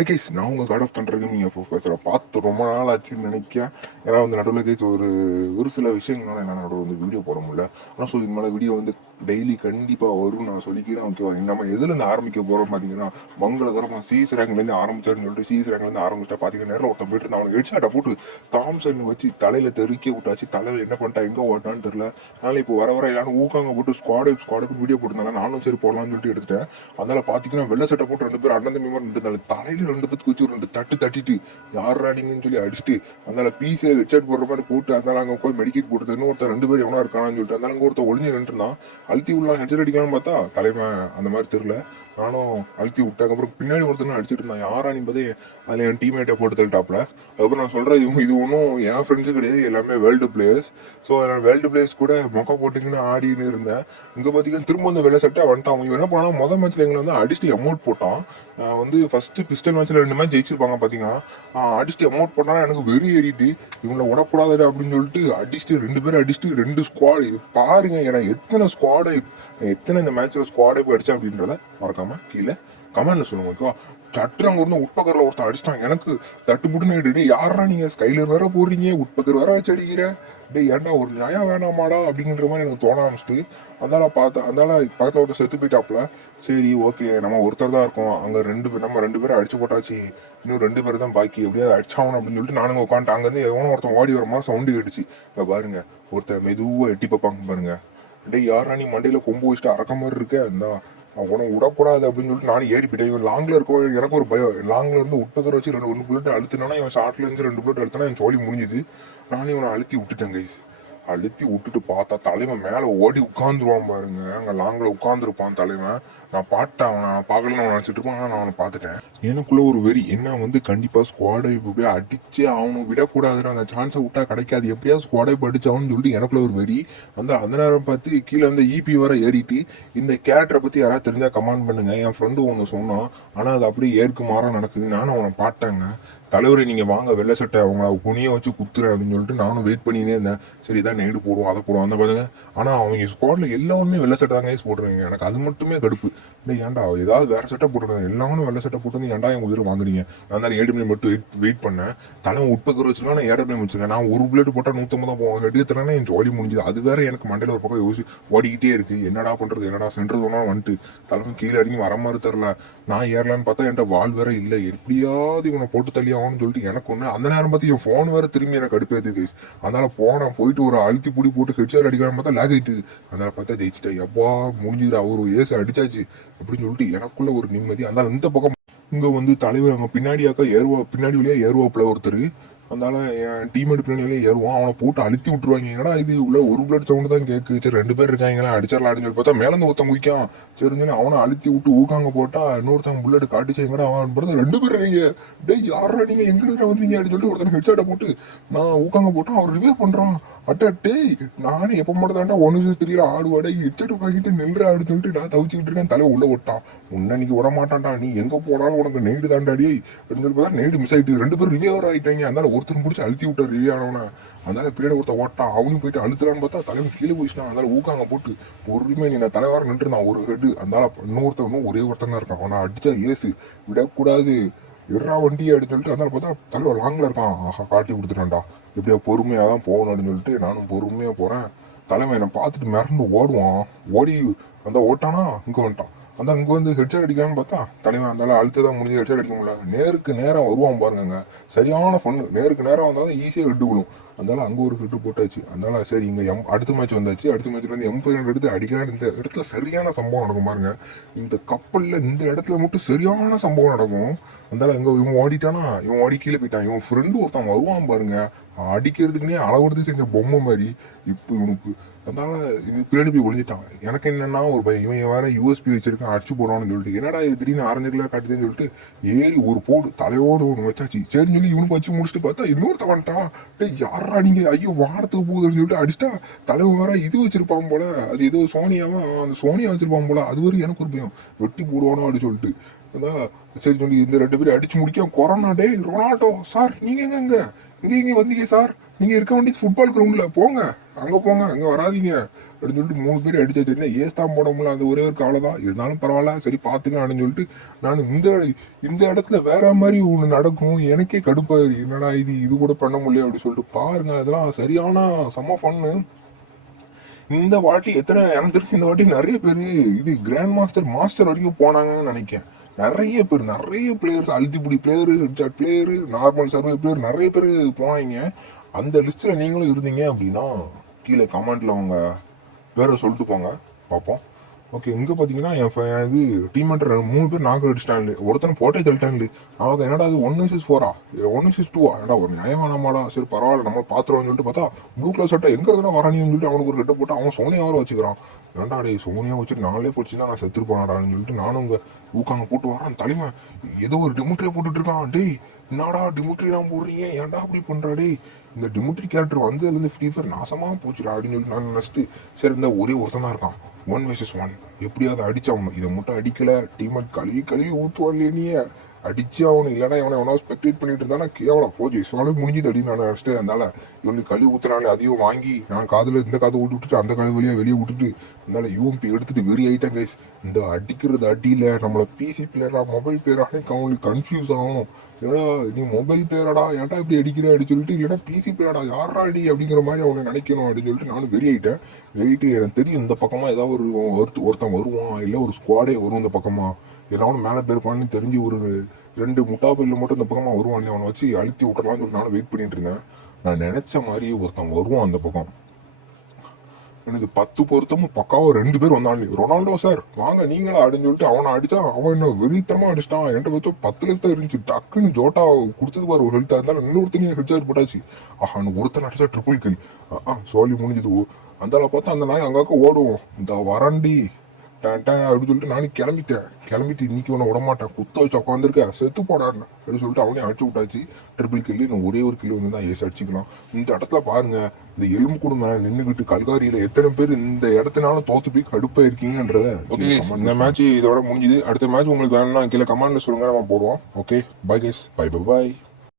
Hi guys, நான் உங்கள் God of Thunder நீங்கள் பேசுகிறேன். பார்த்து ரொம்ப நாள் ஆச்சுன்னு நினைக்கிறேன். ஏன்னா நடுவில் கைஸ் ஒரு சில விஷயங்களால என்னால் நடுவில் வீடியோ போட முடியல. ஆனால் இது மேலே வீடியோ டெய்லி கண்டிப்பாக வரும் நான் சொல்லிக்கிறேன். ஓகேவா? நம்ம எதுலேருந்து ஆரம்பிக்க போகிறோம் பார்த்தீங்கன்னா, மங்களகரமாக சிஎஸ் ரேங்க்லேருந்து ஆரம்பிச்சாருன்னு சொல்லிட்டு சிஎஸ் ரேங்க்லேருந்து ஆரம்பிச்சிட்டா பார்த்தீங்கன்னா, நேரில் ஒருத்தன் போயிட்டு அவனுக்கு ஹெட்ஷாட்டை போட்டு தாம்சன் வச்சு தலையில் தெருக்கி விட்டாச்சு. தலையில் என்ன பண்ணிட்டா எங்கே ஓட்டான்னு தெரியல. அதனால் இப்போ வர எல்லாரும் ஊக்காங்க போட்டு ஸ்குவாடு வீடியோ போட்டிருந்தாங்க. நானும் சரி போடலாம்னு சொல்லிட்டு எடுத்துட்டேன். அதனால் பார்த்தீங்கன்னா வெள்ளை சட்டை போட்டு 2 பேர் அண்ணன் தம்பி மாதிரி இருந்தாலும் தலையில் 2 பேத்துக்கு வச்சு 2 தட்டிட்டு யார் ராடிங்கன்னு சொல்லி அடிச்சுட்டு அதனால பீஸை ஹெட்செட் போடுற மாதிரி போட்டு அதனால அங்கே போய் மெடிக்கேட் போட்டு ஒருத்தர் 2 பேர் எவனா இருக்கான்னு சொல்லிட்டு அதனால அங்கே ஒருத்தர் ஒளிஞ்சு நின்றுருந்தான். அழுத்தி உள்ள ஹெட்செட் அடிக்கலாம்னு பார்த்தா தலைமை அந்த மாதிரி தெரியல. நானும் அழுத்தி விட்டதுக்கப்புறம் பின்னாடி ஒருத்தர் அடிச்சுட்டு இருந்தான். யாரானு பார்த்தே அதில் என் டீம்மேட்டை போட்டு தள்ளிட்டாப்ல. அதுக்கப்புறம் நான் சொல்கிறேன், இது ஒன்றும் என் ஃப்ரெண்ட்ஸு கிடையாது, எல்லாமே வேர்ல்டு பிளேயர்ஸ். ஸோ அதனால் வேர்ல்டு பிளேயர்ஸ் கூட மொக்க போட்டுக்கின்னு ஆடின்னு இருந்தேன். இங்கே பார்த்தீங்கன்னா திரும்ப வெள்ளை சட்டை வந்துட்டான். அவன் என்ன பண்ணால் மொதல் மேட்ச்சில் எங்களை அடிச்சுட்டு அமௌண்ட் போட்டான். ஃபஸ்ட்டு பிஸ்டல் மேட்ச்சில் 2 மேட்ச் ஜெயிச்சிருப்பாங்க பார்த்தீங்கன்னா. அடிச்சுட்டு அமௌண்ட் போட்டானா எனக்கு வெறி ஏறிட்டு இவங்களை விடக்கூடாது அப்படின்னு சொல்லிட்டு அடிச்சுட்டு 2 பேரும் அடிச்சுட்டு 2 ஸ்குவாடு பாருங்க. ஏன்னா எத்தனை இந்த மேட்ச்சில் ஸ்குவாடை போய் அடிச்சா அப்படின்றத மறக்காம கீழே கமெண்ட்ல சொல்லுங்க. ஓகேவா? சட்டுறாங்க உட்பக்கரில் ஒருத்தர் அடிச்சிட்டான். எனக்கு தட்டுப்புட்டுன்னு யாரா நீங்க ஸ்கைலர் வேற போடுறீங்க, உட்பக்கர் வேற வச்சு அடிக்கிற, ஏன்டா ஒரு நியாயம் வேணாமாடா அப்படிங்கிற மாதிரி எனக்கு தோண ஆரம்பிச்சிட்டு அதனால பக்கத்தில் ஒருத்தர் செத்து போயிட்டாப்புல. சரி ஓகே, நம்ம ஒருத்தர் தான் இருக்கோம் அங்கே நம்ம 2 பேரும் அடிச்சு போட்டாச்சு, இன்னும் 2 பேர் தான் பாக்கி, எப்படியாவது அடிச்சாகணும் அப்படின்னு சொல்லிட்டு நானுங்க உட்காந்துட்டு அங்கேருந்து எவனோ ஒருத்தன் ஓடி வர மாதிரி சவுண்டு கேட்டுச்சு. இப்போ பாருங்க ஒருத்தர் மெதுவாக எட்டி பார்ப்பாங்க பாருங்க. யாரா நீ மண்டையில் கொம்பு வச்சுட்டு அறக்க மாதிரி இருக்க, அந்த அவனை விடக்கூடாது அப்படின்னு சொல்லிட்டு நானும் ஏறி போயிட்டேன். இவன் லாங்கில் இருக்க எனக்கு ஒரு பயம். லாங்கில் இருந்து உட்பக்கரை வச்சு 1 புல்லட் அழுத்தினா இவன் ஷார்ட்ல இருந்து 2 புல்லட் அழுத்தினா என் சோழி முடிஞ்சுது. நானும் இவனை அழுத்தி விட்டுட்டேன் கைஸ். அழுத்தி விட்டுட்டு பார்த்தா தலைவன் மேலே ஓடி உட்காந்துருவான் பாருங்க. அங்கே லாங்கில் உட்காந்துருப்பான் தலைவன். நான் அவனை பார்க்கலன்னு அவன் நினச்சிட்டு இருப்பான். ஆனால் நான் அவனை பார்த்துட்டேன். எனக்குள்ள ஒரு வெறி என்ன கண்டிப்பாக ஸ்குவாடை போய் அடிச்சே அவனும் விடக்கூடாதுன்னு, அந்த சான்ஸை விட்டா கிடைக்காது, எப்படியாவது ஸ்குவாடை அடிச்சாகணும்னு சொல்லிட்டு எனக்குள்ள ஒரு வெறி. அந்த நேரம் பார்த்து கீழே இபி வர ஏறிட்டு இந்த கேரக்டரை பற்றி யாராவது தெரிஞ்சால் கமெண்ட் பண்ணுங்க. என் ஃப்ரெண்டு ஒன்று சொன்னான், ஆனால் அது அப்படியே ஏற்கு மாறாக நடக்குது. நானும் அவனை பாட்டாங்க. தலைவரை நீங்கள் வாங்க வெள்ளை சட்டை அவங்கள குனியை வச்சு குத்துறேன் அப்படின்னு சொல்லிட்டு நானும் வெயிட் பண்ணினே இருந்தேன். சரி இதான் நெய்டு போடுவோம் அதை போடுவோம் அந்த பாருங்க. ஆனால் அவங்க ஸ்குவாடில் எல்லாருமே வெள்ளை சட்டை தாங்க போடுறீங்க. எனக்கு அது மட்டுமே கடுப்பு. இல்லை ஏன்டா ஏதாவது வேறு சட்டை போட்டுருங்க, எல்லாமே வெள்ளை சட்டை போட்டு ஏன்டா என் உயிரை வாங்குறீங்க. நான் தான் ஏடிஎம்ஏ மட்டும் வெயிட் பண்ணேன். தலைவன் உட்பக்கர் வச்சுருக்கேன், நான் ஏடிஎம்ஏ வச்சுருக்கேன். நான் ஒரு புல்லட் போட்டால் 150 தான் போவேன். எடுத்துறேன்னா என் ஜோலி முடிஞ்சுது. அது வேற எனக்கு மண்டையில் ஒரு பக்கம் யோசி ஓடிக்கிட்டே இருக்கு. என்னடா பண்ணுறது, என்னடா சென்றது வந்துட்டு தலைவன் கீழே இறங்கி வர மாதிரி தெரில. நான் ஏறலான்னு பார்த்தா என்கிட்ட வால் வேற இல்லை. எப்படியாவது இவனை போட்டு தள்ளி ஆகணும்னு சொல்லிட்டு எனக்கு ஒன்று. அந்த நேரம் பார்த்து என் ஃபோன் வேற திரும்பி எனக்கு அடுப்பேது கைஸ். அதனால போயிட்டு ஒரு அழுத்தி புடி போட்டு ஹெட்செட் அடிக்கிறான்னு பார்த்தா லேக் ஆயிட்டு. அதனால பார்த்தா ஜெயிச்சிட்டேன். எப்பா முடிஞ்சுது, அவர் ஏசு அடிச்சாச்சு அப்படின்னு சொல்லிட்டு எனக்குள்ள ஒரு நிம்மதி. அதனால இந்த பக்கம் இங்கே தலைவர் அங்கே பின்னாடி வழியா ஏறுவாப்புல ஒருத்தர். அதனால என் டீம்மேட் பின்னாடி ஏறுவான். அவனை போட்டு அழுத்தி விட்டுருவாங்க. ஏன்னா இது உள்ள ஒரு பிளட் சவுண்டு தான் கேட்கு. சரி 2 பேர் இருக்காங்களா அடிச்சிடலாம் அப்படின்னு சொல்லி பார்த்தா மேலேருந்து ஒருத்தன் குதிக்கான். சரின்னு சொல்லி அவனை அழுத்தி விட்டு ஊக்காங்க போட்டா இன்னொருத்தன் புல்லட் காட்டிச்சாங்கடா. அவன் பிறந்த 2 பேர் இருக்கீங்க, யாரா நீங்க எங்க இருக்கிற வந்தீங்க அப்படின்னு சொல்லிட்டு ஒருத்தன் ஹெட்ஷாட்டை போட்டு நான் ஊக்காங்க போட்டோம். அவன் ரிவ்யூ பண்றான். அட்டே நானே எப்போ மட்டும் தாண்டா 1 தெரியல ஆடுவாடே ஹெட்ஷாட்டை வாங்கிட்டு நில்ற அப்படின்னு சொல்லிட்டு நான் தவிச்சுக்கிட்டு இருக்கேன். தலை உள்ள ஓட்டான். இன்னைக்கு விட மாட்டான்டா, நீ எங்க போனாலும் உனக்கு நெய்டு தாண்டாடி அப்படின்னு சொல்லி பார்த்தா நெய்டு மிஸ் ஆயிட்டு 2 பேரும் ரிவியூவர் ஆயிட்டாங்க. அதனால ஒருத்தர் பிடிச்சி அழுத்தி விட்டார் ரிவ்யூ ஆனவன. அதனால பின்னாடி ஒருத்தர் ஓட்டான். அவனும் போயிட்டு அழுத்துறான்னு பார்த்தா தலைவன் கீழே போயிட்டான். அதனால ஊக்காங்க போட்டு பொறுமையாக நீ தலைவாரம் நின்றுருந்தான் ஒரு ஹெட்டு. அதனால இன்னொருத்தவனும் ஒரே ஒருத்தன் தான் இருக்கான். அவனை அடிச்சா ஏசு விடக்கூடாது, எறா வண்டி அப்படின்னு சொல்லிட்டு அதனால பார்த்தா தலைவர் லாங்கில் இருக்கான். ஆஹா காட்டி கொடுத்துட்டான்டா, எப்படியா பொறுமையாக தான் போகணும் அப்படின்னு சொல்லிட்டு நானும் பொறுமையாக போகிறேன். தலைவன் என்னை பார்த்துட்டு மிரண்டு ஓடுவான். ஓடி ஓட்டானா இங்கே வந்துட்டான். இங்கே ஹெட்செட் அடிக்கலான்னு பார்த்தா தலைவன் அதனால அழுத்ததான் முடிஞ்சு ஹெட்செட் அடிக்க முடியல. நேருக்கு நேரம் வருவான் பாருங்க, சரியான ஃபன்னு. நேருக்கு நேரம் வந்தால் ஈஸியாக ஹெட்டு விழும். அதனால அங்கே ஒரு ஹெட்டு போட்டாச்சு. அதனால சரி இங்கே அடுத்த மேட்ச் வந்தாச்சு. அடுத்த மேட்ச்ல M500 எடுத்து அடிக்கலான்னு இந்த இடத்துல சரியான சம்பவம் நடக்கும் பாருங்க. இந்த கப்பலில் இந்த இடத்துல மட்டும் சரியான சம்பவம் நடக்கும். அதனால இவன் ஓடிட்டானா, இவன் ஓடி கீழே போயிட்டான். இவன் ஃப்ரெண்டு ஒருத்தன் வருவான் பாருங்க, அடிக்கிறதுக்குன்னே அளவுறது செஞ்ச பொம்மை மாதிரி. இப்போ இவனுக்கு அதனால இது பின்னாடி போய் ஒழிஞ்சிட்டான். எனக்கு என்னன்னா ஒரு பையன், இவன் வேற யூஎஸ்பி வச்சிருக்கான் அடிச்சு போடான்னு சொல்லிட்டு என்னடா இது திடீர்னு ஆரஞ்சு கலர் காட்டுதுன்னு சொல்லிட்டு ஏறி ஒரு போடு தலையோடு ஒன்று வச்சாச்சு. சரின்னு சொல்லி இவனுக்கு வச்சு முடிச்சுட்டு பார்த்தா இன்னொருத்த வந்துட்டான். யாரா நீங்க, ஐயோ வாரத்துக்கு போகுதுன்னு சொல்லிட்டு அடிச்சுட்டா. தலைவன் வேற இது வச்சிருப்பான் போல, அது ஏதோ சோனியாவா, அந்த சோனியா வச்சிருப்பான் போல. அது வரைக்கும் எனக்கு ஒரு பயம், வெட்டி போடுவானோ அப்படின்னு சொல்லிட்டு. அதான் சரி சொல்லி இந்த 2 பேரும் அடிச்சு முடிக்க கொரோனா டே ரொனால்டோ சார் நீங்க இங்கே வந்தீங்க சார், நீங்க இருக்க வேண்டியது ஃபுட்பால் கிரவுண்ட்ல போங்க, அங்க போங்க, அங்க வராதீங்க அப்படின்னு சொல்லிட்டு 3 பேர் அடிச்சாச்சு. என்ன ஏஸ் தான் போட முடியல, அது ஒரே ஒரு காலை தான், இருந்தாலும் பரவாயில்ல, சரி பாத்துக்கலாம் அப்படின்னு சொல்லிட்டு நான் இந்த இடத்துல வேற மாதிரி ஒண்ணு நடக்கும். எனக்கே கடுப்பாயிரு, என்னடா இது கூட பண்ண முடியல அப்படின்னு சொல்லிட்டு பாருங்க. அதெல்லாம் சரியான செம்ம ஃபன்னு. இந்த வாட்டி எத்தனை எனக்கு தெரிஞ்சு இந்த வாட்டி நிறைய பேர் இது கிராண்ட் மாஸ்டர் வரைக்கும் போனாங்கன்னு நினைக்கிறேன். நிறைய பிளேயர்ஸ், அழுத்திப்புடி player, headshot player, normal survey player நிறைய பேர் போனாங்க. அந்த லிஸ்ட்ல நீங்களும் இருந்தீங்க அப்படின்னா கீழே கமெண்ட்ல உங்க பேரை சொல்லிட்டு போங்க, பார்ப்போம். ஓகே, இங்கே பார்த்தீங்கன்னா இது டீம்மேட்டர் 3 பேர் நாக்கு அடிச்சிட்டாங்க. ஒருத்தனை போட்டே தள்ளிட்டாங்க. அவங்க என்னடா அது 1-4 1-2 என்னடா ஒரு நியாயமானமாடா, சரி பரவாயில்ல நம்ம பார்த்துருவோம்னு சொல்லிட்டு பார்த்தா ப்ளூ கலர் சட்டை எங்கே இருந்தா வரானின்னு சொல்லிட்டு அவனுக்கு ஒரு கெட்ட போட்டு அவன் சோனியாவை வச்சுக்கிறான். ஏன்டா டே சோனியா வச்சுட்டு 4 போச்சுன்னா நான் செத்துரு போனாடான்னு சொல்லிட்டு நானும் உங்க ஊக்காங்க போட்டு வரான். தலைமை ஏதோ ஒரு டிமுட்ரியை போட்டுட்டு இருக்கான். டேய் என்னடா டிமுட்ரிலாம் போடுறீங்க, ஏன்டா அப்படி பண்றா? டேய் இந்த டிமுட்ரி கேரக்டர் வந்ததுலேருந்து ஃப்ரீ ஃபயர் நாசமாக போச்சுடா அப்படின்னு சொல்லிட்டு நான் நினச்சிட்டு சரி இந்த ஒரே ஒருத்தன் தான் இருக்கான், 1 vs 1 எப்படியாவது அடிச்சாகணும். இதை மட்டும் அடிக்கல டீம்மேட் கழுவி ஊற்றுவான் நீ அடிச்சு ஆகணும். இல்லைன்னா எவனை ஸ்பெக்டேட் பண்ணிட்டு இருந்தானா கேவலம் போச்சு, சோழ முடிஞ்சுது அப்படின்னு நான் நினச்சிட்டு. அதனால இவனுக்கு கழுவி ஊற்றுறாங்க. அதையும் வாங்கி நான் காதில் இந்த காதை விட்டுட்டு அந்த காது வழியாக வெளியே விட்டுட்டு அதனால யூஎம்பி எடுத்துட்டு வெறி ஆகிட்டேன் கைஸ். இந்த அடிக்கிறது அடியில் நம்மளை பிசி பிளேயரா மொபைல் பிளேயரானே அவனுக்கு கன்ஃபியூஸ் ஆகணும். ஏன்னா நீ மொபைல் பிளேயராடா ஏன்டா இப்படி அடிக்கிற அப்படின்னு சொல்லிட்டு, இல்லைன்னா பிசி பிளேயரா யாரா அடி அப்படிங்கிற மாதிரி அவனை நினைக்கணும் அப்படின்னு சொல்லிட்டு நானும் வெறி எனக்கு தெரியும் இந்த பக்கமாக ஏதாவது ஒருத்தன் வருவான், இல்லை ஒரு ஸ்குவாடே வரும் இந்த பக்கமாக, எல்லாரும் மேலே பேருப்பான்னு தெரிஞ்சு ஒரு 2 முட்டாப்பில் மட்டும் இந்த பக்கமாக வருவான், அவனை வச்சு அழுத்தி விட்டுறலாம்னு சொல்லி நானும் வெயிட் பண்ணிட்டு இருந்தேன். நான் நினைச்ச மாதிரி ஒருத்தன் வருவான் அந்த பக்கம். எனக்கு 10 பொருத்தமும் பக்காவும் 2 பேர் வந்தாங்க. ரொனால்டோ சார் வாங்க நீங்களா அப்படின்னு சொல்லிட்டு அவனை அடிச்சா அவன் என்ன வெறித்தனமா அடிச்சிட்டான். என்கிட்ட வச்சு 10 லெஃப்ட் இருந்துச்சு. டக்குன்னு ஜோட்டா கொடுத்தது பாரு ஒரு ஹெல்த்தா இருந்தாலும் இன்னொருத்தனையும் ஹெட்ஷாட் போட்டாச்சு. ஒருத்தன் அடிச்சா ட்ரிபிள் கில். சொல்லி முடிஞ்சது. அந்த பார்த்தா அந்த நாய் அங்காக்க ஓடுவோம். இந்த வராண்டி அப்படின்னு சொல்லிட்டு நானும் கிளம்பிட்டு இன்னைக்கு உன்னை விடமாட்டேன், குத்த வச்சு உட்காந்துருக்கேன், செத்து போடான்னு அப்படின்னு சொல்லிட்டு அவனே அடிச்சு விட்டாச்சு. ட்ரிபிள் கில்லு இன்னும் ஒரே ஒரு கில்லு வந்து தான் ஏசி அடிச்சுக்கலாம். இந்த இடத்துல பாருங்க, இந்த எலும்பு கூட மேலே நின்றுக்கிட்டு கல்காரியில எத்தனை பேர் இந்த இடத்துனால தோத்து போய் கடுப்பா இருக்கீங்கன்றத. இந்த மேட்ச் இதோட முடிஞ்சுது. அடுத்த மேட்ச் உங்களுக்கு வேணும்னா கீழே கமெண்ட்ல சொல்லுங்க, நம்ம போடுவோம். Okay bye guys, by.